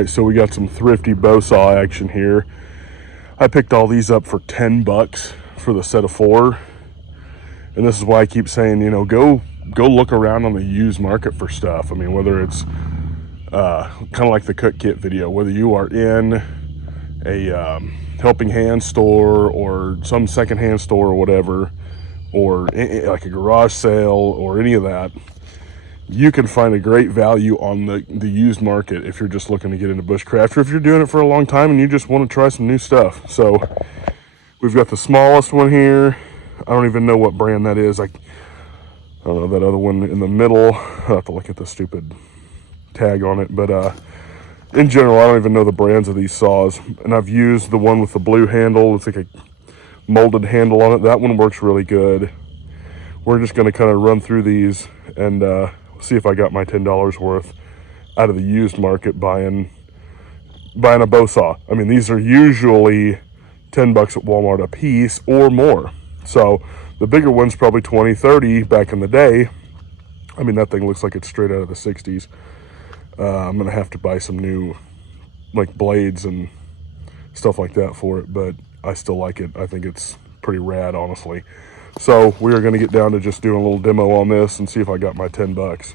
Alright, so we got some thrifty Bowsaw action here. I picked all these up for 10 bucks for the set of 4. And this is why I keep saying, you know, go look around on the used market for stuff. I mean, whether it's kind of like the cook kit video, whether you are in a helping hand store or some secondhand store or whatever, or like a garage sale or any of that, you can find a great value on the used market if you're just looking to get into bushcraft, or if you're doing it for a long time and you just want to try some new stuff. So we've got the smallest one here. I don't even know what brand that is. I don't know, that other one in the middle. I'll have to look at the stupid tag on it. But in general, I don't even know the brands of these saws. And I've used the one with the blue handle. It's like a molded handle on it. That one works really good. We're just going to kind of run through these and see if I got my $10 worth out of the used market buying a Bowsaw. I mean, these are usually 10 bucks at Walmart a piece or more. So the bigger one's probably 20, 30 back in the day. I mean, that thing looks like it's straight out of the 60s. I'm going to have to buy some new like blades and stuff like that for it, but I still like it. I think it's pretty rad, honestly. So we are going to get down to just doing a little demo on this and see if I got my 10 bucks.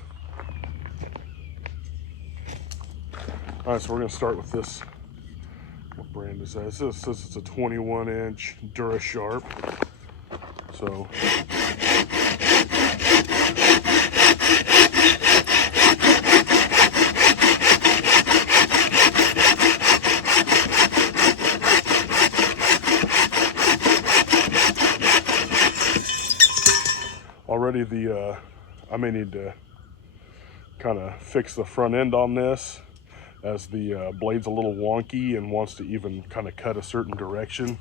All right, so we're going to start with this. What brand is that? It says it's a 21-inch DuraSharp. So already I may need to kind of fix the front end on this, as the blade's a little wonky and wants to even kind of cut a certain direction.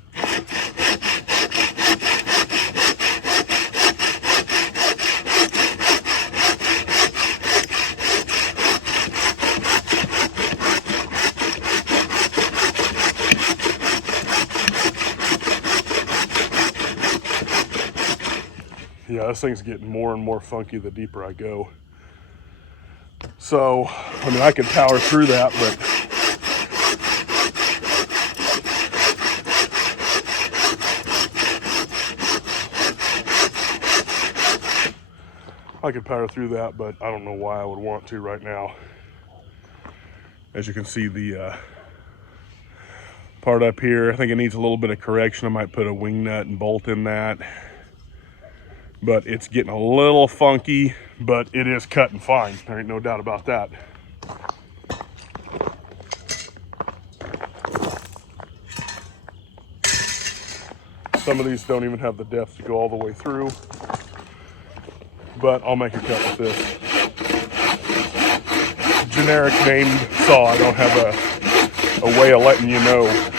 Yeah, this thing's getting more and more funky the deeper I go. So, I mean, I can power through that, but I don't know why I would want to right now. As you can see, the part up here, I think it needs a little bit of correction. I might put a wing nut and bolt in that. But it's getting a little funky, but it is cutting fine. There ain't no doubt about that. Some of these don't even have the depth to go all the way through, but I'll make a cut with this. Generic named saw, I don't have a way of letting you know.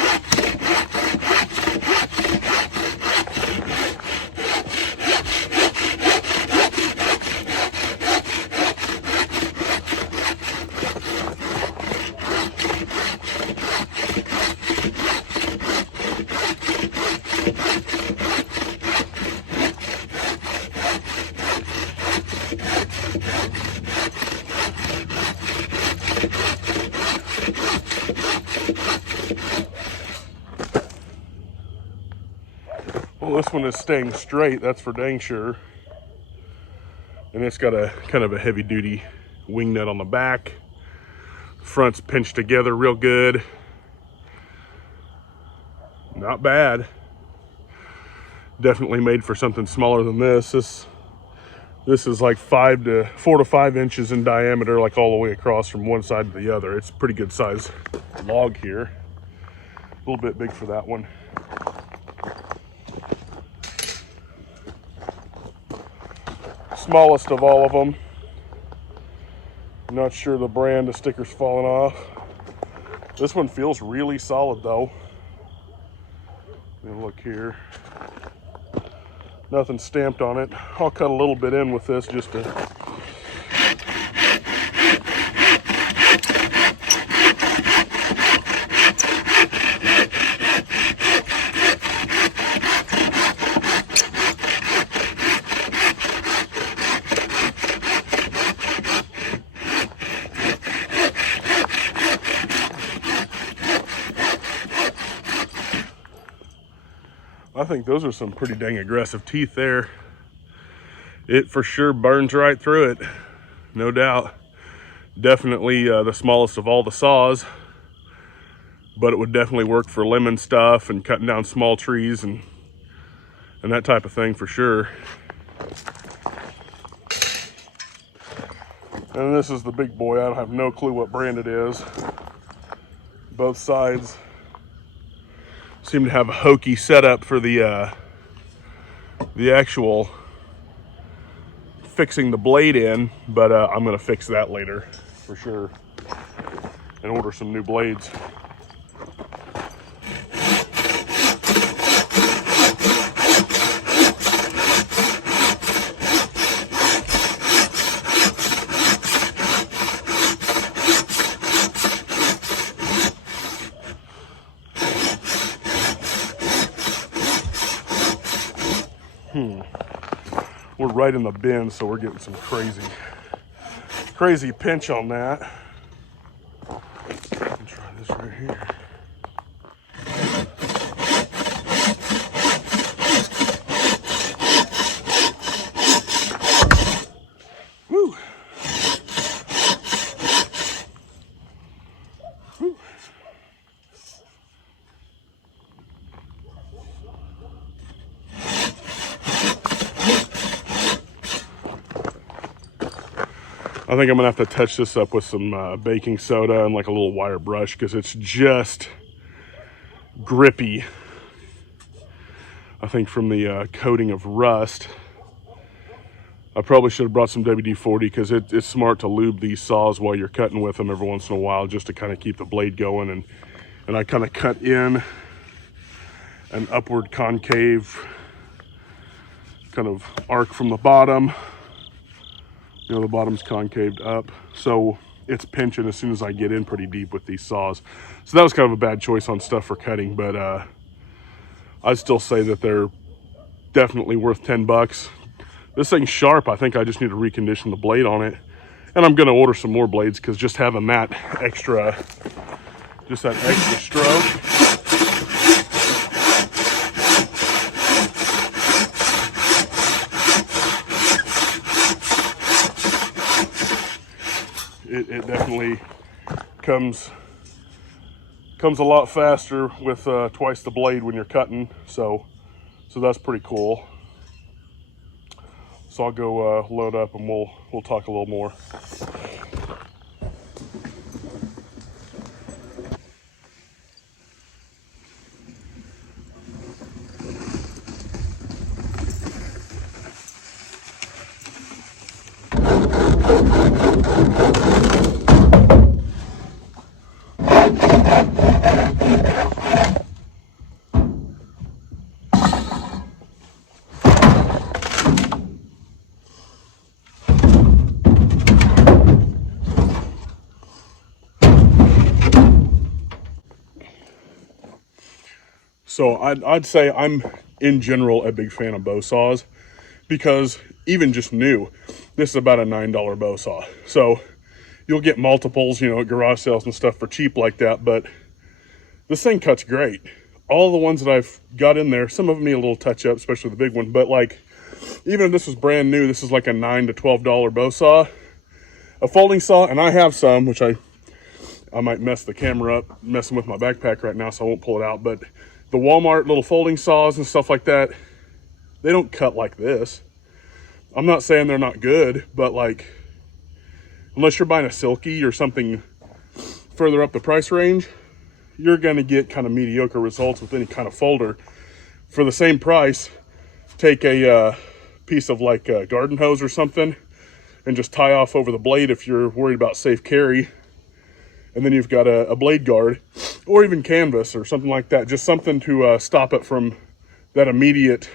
Well, this one is staying straight, that's for dang sure. And it's got a kind of a heavy duty wing nut on the back. Front's pinched together real good. Not bad. Definitely made for something smaller than this. This is like 4 to 5 inches in diameter, like all the way across from one side to the other. It's a pretty good size log here. A little bit big for that one. Smallest of all of them. I'm not sure the brand, the sticker's falling off. This one feels really solid though. Let me look here. Nothing stamped on it. I'll cut a little bit in with this just to think those are some pretty dang aggressive teeth there. It for sure burns right through it, no doubt. Definitely the smallest of all the saws, but it would definitely work for lemon stuff and cutting down small trees and that type of thing for sure. And this is the big boy. I have no clue what brand it is. Both sides seem to have a hokey setup for the actual fixing the blade in, but I'm gonna fix that later for sure and order some new blades. We're right in the bin, so we're getting some crazy pinch on that. Let me try this right here. Woo! Woo! I think I'm gonna have to touch this up with some baking soda and like a little wire brush because it's just grippy. I think from the coating of rust. I probably should have brought some WD-40 because it's smart to lube these saws while you're cutting with them every once in a while just to kind of keep the blade going. And I kind of cut in an upward concave kind of arc from the bottom. You know, the bottom's concaved up, so it's pinching as soon as I get in pretty deep with these saws. So that was kind of a bad choice on stuff for cutting, but I'd still say that they're definitely worth 10 bucks. This thing's sharp. I think I just need to recondition the blade on it. And I'm gonna order some more blades because just having that extra stroke. It definitely comes a lot faster with twice the blade when you're cutting, so that's pretty cool. So I'll go load up and we'll talk a little more. So I'd say I'm, in general, a big fan of Bowsaws because even just new, this is about a $9 Bowsaw. So you'll get multiples, you know, at garage sales and stuff for cheap like that, but this thing cuts great. All the ones that I've got in there, some of them need a little touch up, especially the big one, but like, even if this was brand new, this is like a $9 to $12 Bowsaw. A folding saw, and I have some, which I might mess the camera up, messing with my backpack right now, so I won't pull it out, but the Walmart little folding saws and stuff like that, they don't cut like this. I'm not saying they're not good, but like, unless you're buying a Silky or something further up the price range, you're gonna get kind of mediocre results with any kind of folder. For the same price, take a piece of like a garden hose or something and just tie off over the blade if you're worried about safe carry. And then you've got a blade guard or even canvas or something like that. Just something to stop it from that immediate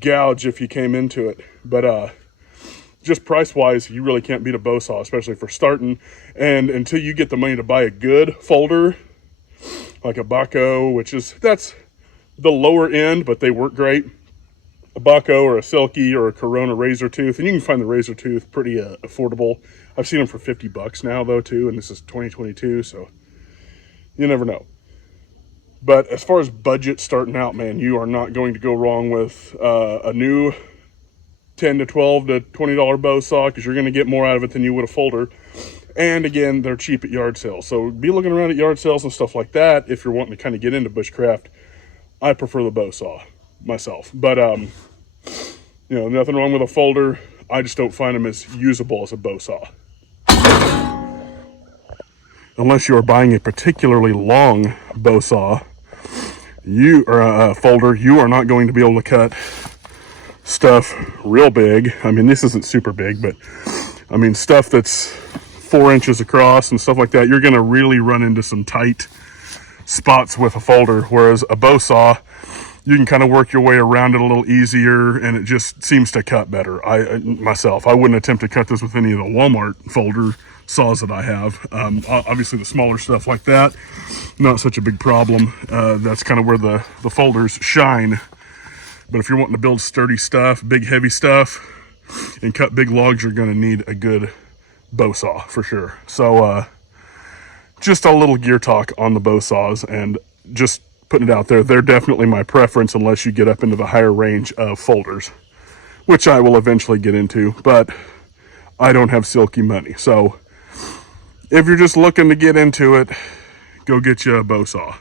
gouge if you came into it. But just price-wise, you really can't beat a Bowsaw, especially for starting. And until you get the money to buy a good folder, like a Baco, that's the lower end, but they work great. A Baco or a Silky or a Corona razor tooth, and you can find the razor tooth pretty affordable. I've seen them for 50 bucks now though too, and this is 2022, so you never know. But as far as budget starting out, man, you are not going to go wrong with a new $10 to $12 to $20 bow saw, because you're going to get more out of it than you would a folder. And again, they're cheap at yard sales. So be looking around at yard sales and stuff like that if you're wanting to kind of get into bushcraft. I prefer the bow saw myself. But, you know, nothing wrong with a folder. I just don't find them as usable as a bow saw. Unless you are buying a particularly long bow saw, or a folder, you are not going to be able to cut stuff real big. I mean, this isn't super big, but I mean, stuff that's 4 inches across and stuff like that, you're going to really run into some tight spots with a folder. Whereas a bow saw, you can kind of work your way around it a little easier, and it just seems to cut better. I wouldn't attempt to cut this with any of the Walmart folder saws that I have. Obviously the smaller stuff like that, not such a big problem. That's kind of where the folders shine. But if you're wanting to build sturdy stuff, big heavy stuff, and cut big logs, you're going to need a good bow saw for sure. So just a little gear talk on the bow saws, and just putting it out there, they're definitely my preference unless you get up into the higher range of folders, which I will eventually get into, but I don't have silky money. So if you're just looking to get into it, go get you a bow saw.